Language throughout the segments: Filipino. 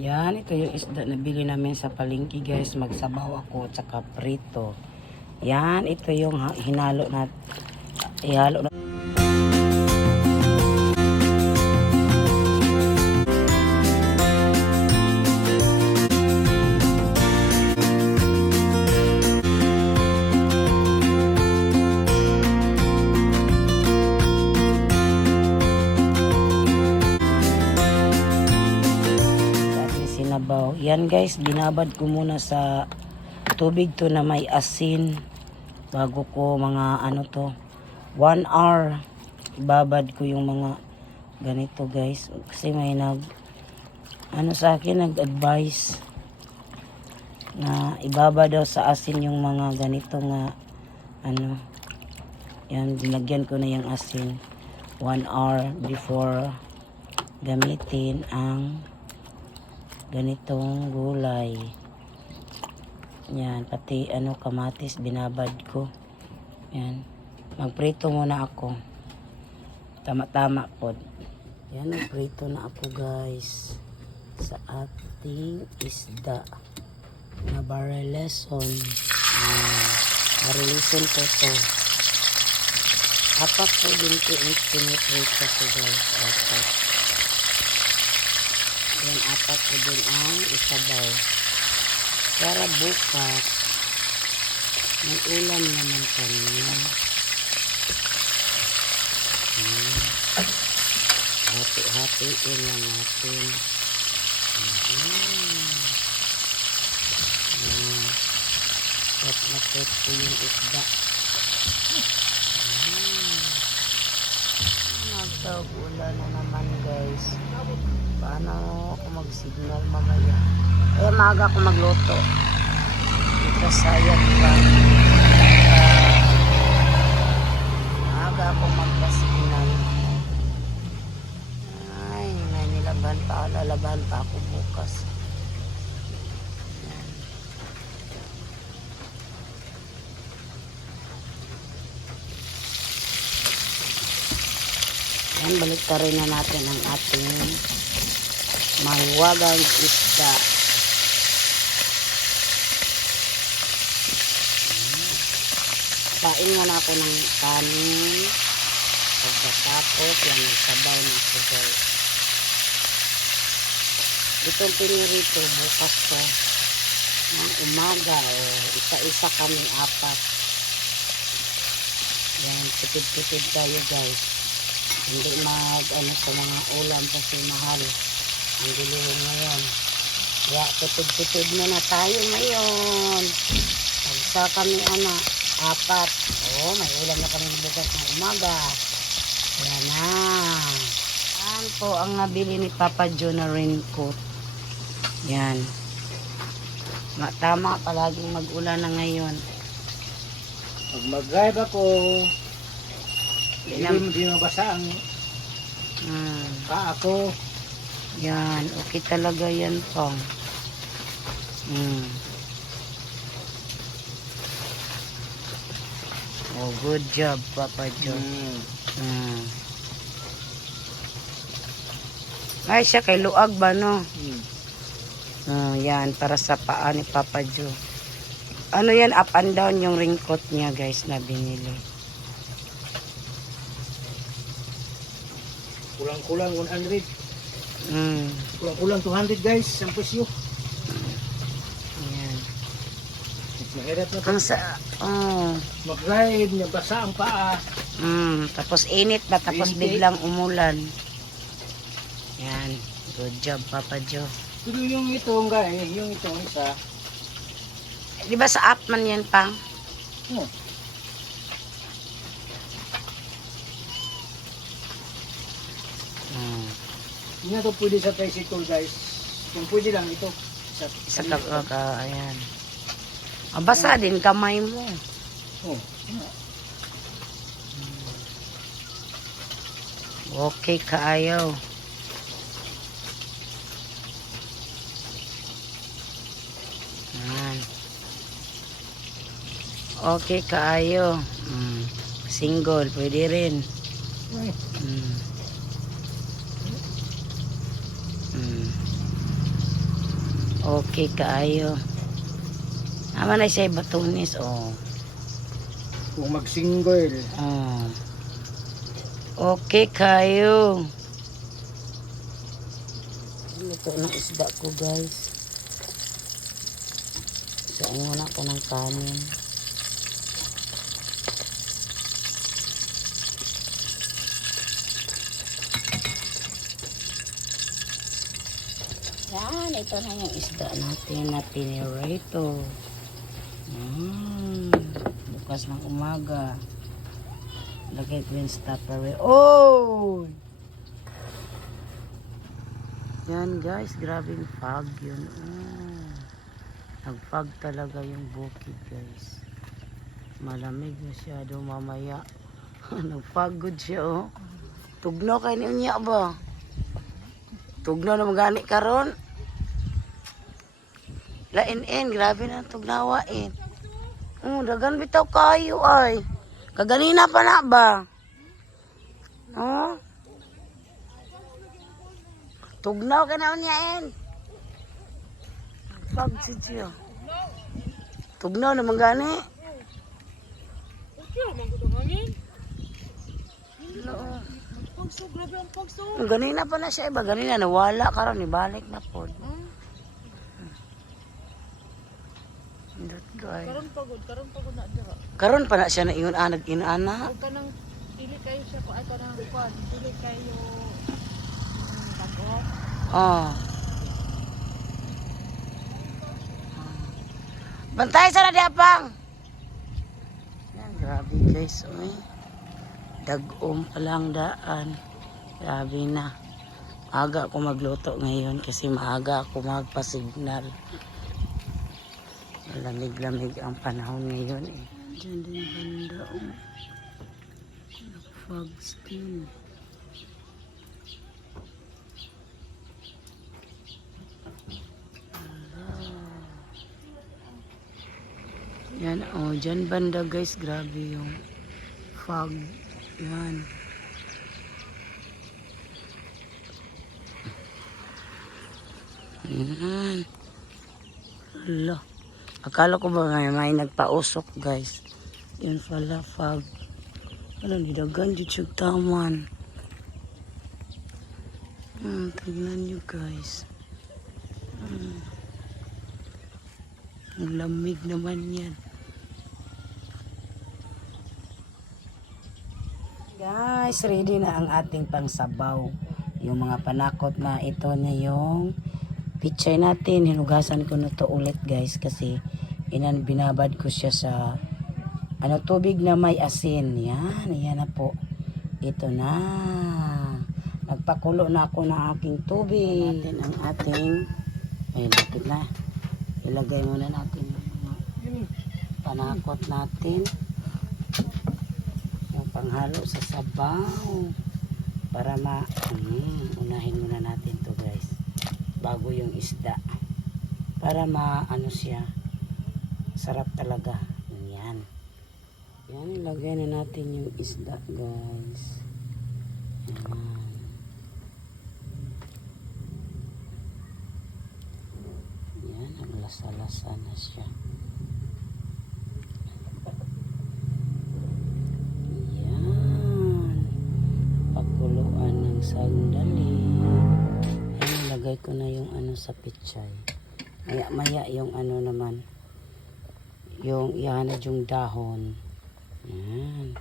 Yan, ito yung isda na bili namin sa palengke guys. Magsabaw ako at saka prito. Yan, ito yung hinalo na ihalo na. Yan guys, binabad ko muna sa tubig to na may asin bago ko mga ano to 1 hour ibabad ko yung mga ganito guys, kasi may ano sa akin nag-advise na ibabad daw sa asin yung mga ganito nga ano. Yan, dinagyan ko na yung asin 1 hour before gamitin ang ganitong gulay. Yan, pati ano kamatis binabad ko. Yan. Magprito muna ako. Tama-tama po. Yan, magprito na ako guys sa ating isda na bareleson. Bareleson po to. Apat po din ko piniprito ko guys. Apat. Yan, apat ko din ang isabaw. Para bukas, may ulam naman kami. Hati-hatiin lang natin. Pot ko yung isda. Nagtag-ulan na naman guys. Paano ako mag-signal mamaya? Kaya maaga ako magluto. Ito sayang pa. Maaga ako mag-signal. Ay, may nilaban pa. Lalaban pa ako bukas. Yan, balik ka rin na natin ang ating mahiwagang isda. Kain nga na ako ng kanin. Pagkatapos, yan, nagsabaw na ako guys. Itong pinirito, bukas ko. Ng umaga, isa-isa kami, apat. Yan, tipid-tipid tayo guys. Hindi ano sa mga ulam kasi mahal. Ang bilihin ngayon. Kaya tipid-tipid na tayo ngayon. Pagsa kami apat. May ulam na kami bukas na umaga. Yan na. Yan po ang nabili ni Papa Joe na raincoat. Yan. Tama, palaging mag-ulan na ngayon. Pag mag-drive ako, hindi mabasa ang paa ko. Yan, okay talaga yan pong. Oh, good job, Papa Joe. Ay, siya kay luag ba, no? Yan, para sa paa ni Papa Joe. Ano yan, up and down yung raincoat niya, guys, na binili. Kulang-kulang 100. Kulang-kulang 200 guys, ang presyo. Yan. Mahirap na Ang mag-ride, nabasa ang paa. Tapos init ba, tapos biglang umulan. Yan, good job Papa Joe. Pero yung itong guys, yung itong isa. Di ba sa app man yan pang? Hindi na ito pwede sa tricycle guys. Kung pwede lang ito. Sa ayan. Basa din kamay mo. Okay kaayaw. Okay kaayo. Single, pwede rin. Okay kaayo. Naman na siya batunis, oh. Kung mag-single. Oh. Okay kayo. Luto ng isda ko, guys. Sain muna ko ng kanin. Yan, ito na yung isda natin na pinirito. Bukas ng umaga. Lagay ko yung stopper. Oh! Yan guys, grabing fog yun. Nagfog talaga yung bukid guys. Malamig masyado mamaya. Nagfog good siya oh. Tugno kay niya ba? Tugnaw na magani karon. Lain-in, grabe na tugnawain. Dagan bitaw kayo ay. Kaganina pa na ba? Oh. Tugnaw ka na unyain. Pag si Gio. Tugnaw na magani. Pagso, grabe ang pagso. Ganina pa na siya iba. Ganina nawala karon ibalik na po. Guys. Karon pagod na dira. Karon pa na siya na ingon nag-inana. Huwag ka nang pili kayo siya kung ay ka nang kwan. Pili kayo bago. Oh. Bantay sana di apang. Yan, grabe guys. Uy. Dagom pa lang daan. Grabe na. Aga ako magluto ngayon kasi maaga ako magpa-signal. Lamig-lamig ang panahon ngayon eh. Diyan din banda oh. Nag-fog still. Yan oh, dyan banda guys, grabe yung fog. Yan. Yan. Hala. Akala ko ba may nagpausok guys. Yan pala fog. Ano nidagan dito yung taman. Tignan nyo guys. Ang lamig naman yan. Guys, ready na ang ating pangsabaw. Yung mga panakot na ito na yung pichay natin. Hinugasan ko na to ulit guys kasi binabad ko siya sa tubig na may asin. Yan, yan na po. Ito na. Nagpakulo na ako ng aking tubig. Natin ang ating lapit na. Ilagay muna natin yung panakot natin. Yung panghalo sa sabaw. Para unahin muna natin to guys. Bago yung isda. Para siya. Sarap talaga. Yan. Yan, ilagay na natin yung isda guys. Yan. Yan, ang lasa-lasa na siya. Yan. Pakuluan ng sandali. Yan, ilagay ko na yung sa pichay. Maya yung naman. Yung ihanad yung dahon. Yan.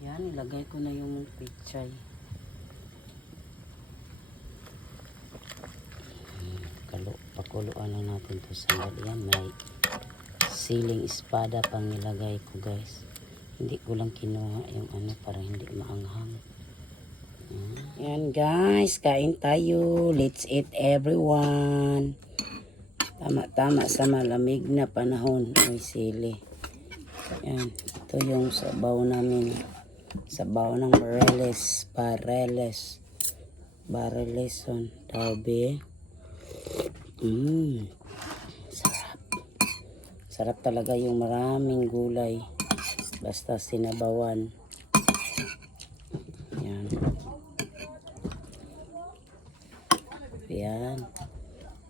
Yan, ilagay ko na yung pichay. Pakuluan lang natin to sa yan. May siling espada pang nilagay ko guys. Hindi ko lang kinuha yung para hindi maanghang. Yan guys, kain tayo. Let's eat everyone. Tama-tama sa malamig na panahon. May sili. Yan, ito yung sabaw namin. Sabaw ng Bareles on tabi. Sarap. Sarap talaga yung maraming gulay. Basta sinabawan. Yan. Yan.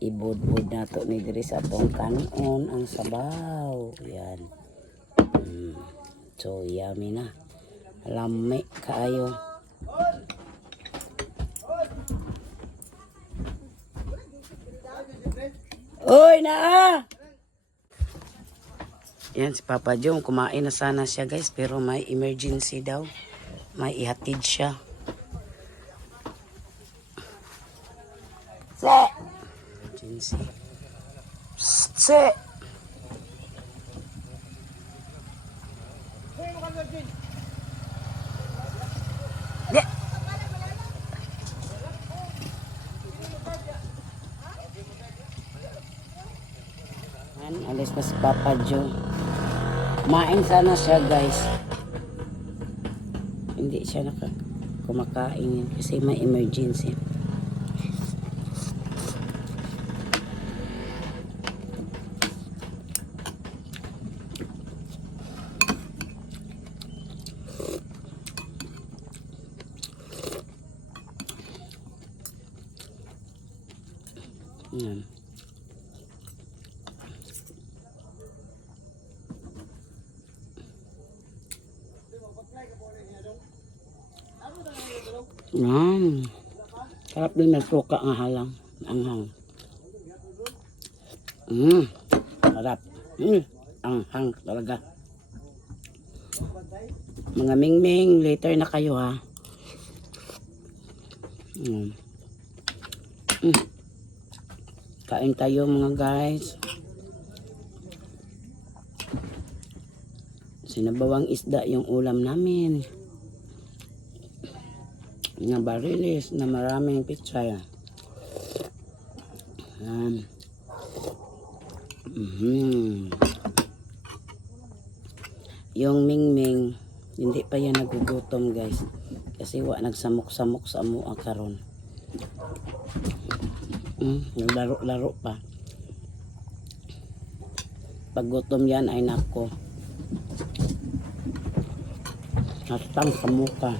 Ibud-bud na to ni diri sa atong kanon ang sabaw. Yan. So, yummy na. Lami kaayo. Uy, naa! Yan, si Papa Joe, kumain na sana siya guys, pero may emergency daw. May ihatid siya. Se! Emergency. Psst, se! Di! Yan, alis na si Papa Joe. Kumain sana siya guys. Hindi siya kumakain kasi may emergency. Yan. Sarap din may suka nga halang. Anghang. Sarap. Anghang talaga. Mga mingming, later na kayo ha. Kain tayo mga guys. Sinabawang isda yung ulam namin. Nga barilis na maraming pizza yan. Yung mingming hindi pa yan nagugutom guys kasi nagsamok-samok sa amo karon. Naglaro-laro pa. Pag gutom yan ay nako natang sa muka.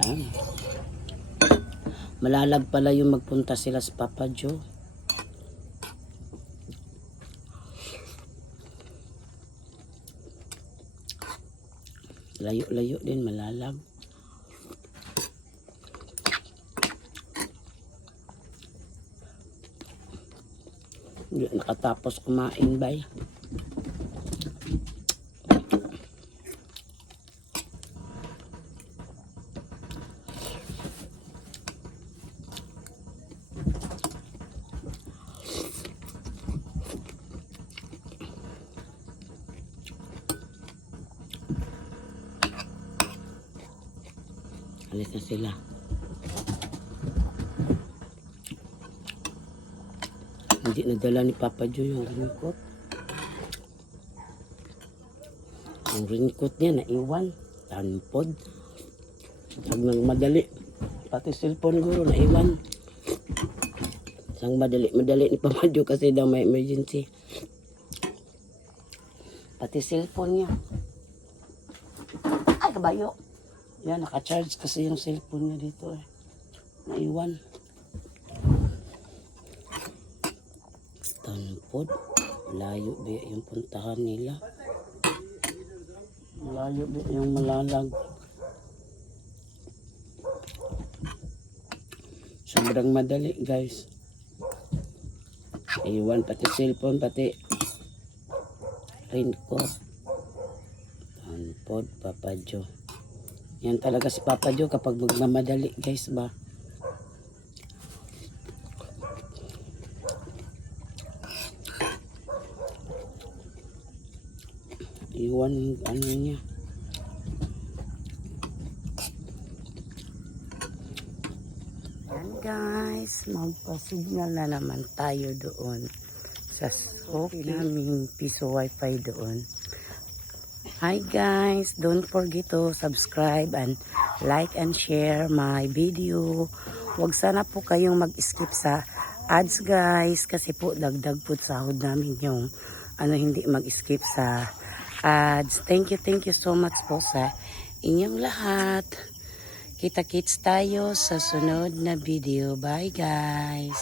Yan. Malalag pala yung magpunta sila sa Papa Joe. Layo-layo din, malalag. Hindi nakatapos kumain bay. Alis na sila. Hindi nadala ni Papa Joe yung raincoat. Ang raincoat niya naiwan. Tanpod. Pag nagmadali. Pati cellphone guro naiwan. Sang madali ni Papa Joe kasi daw may emergency. Pati cellphone niya. Ay, kabayo. Yan, naka-charge kasi yung cellphone niya dito eh. Naiwan. Tanpod. Layo ba yung puntahan nila? Layo ba yung malalag? Sobrang madali guys. Iwan pati cellphone, pati raincoat. Tanpod, Papa Joe. Yan talaga si Papa Joe kapag magmamadali guys ba. Iwan ano niya. Yan guys, magpa-signal na naman tayo doon sa okay naming piso wifi doon. Hi guys, don't forget to subscribe and like and share my video. Huwag sana po kayong mag-skip sa ads guys kasi po dagdag po sahod namin yung hindi mag-skip sa ads. Thank you so much po sa inyong lahat. Kita-kits tayo sa sunod na video. Bye guys!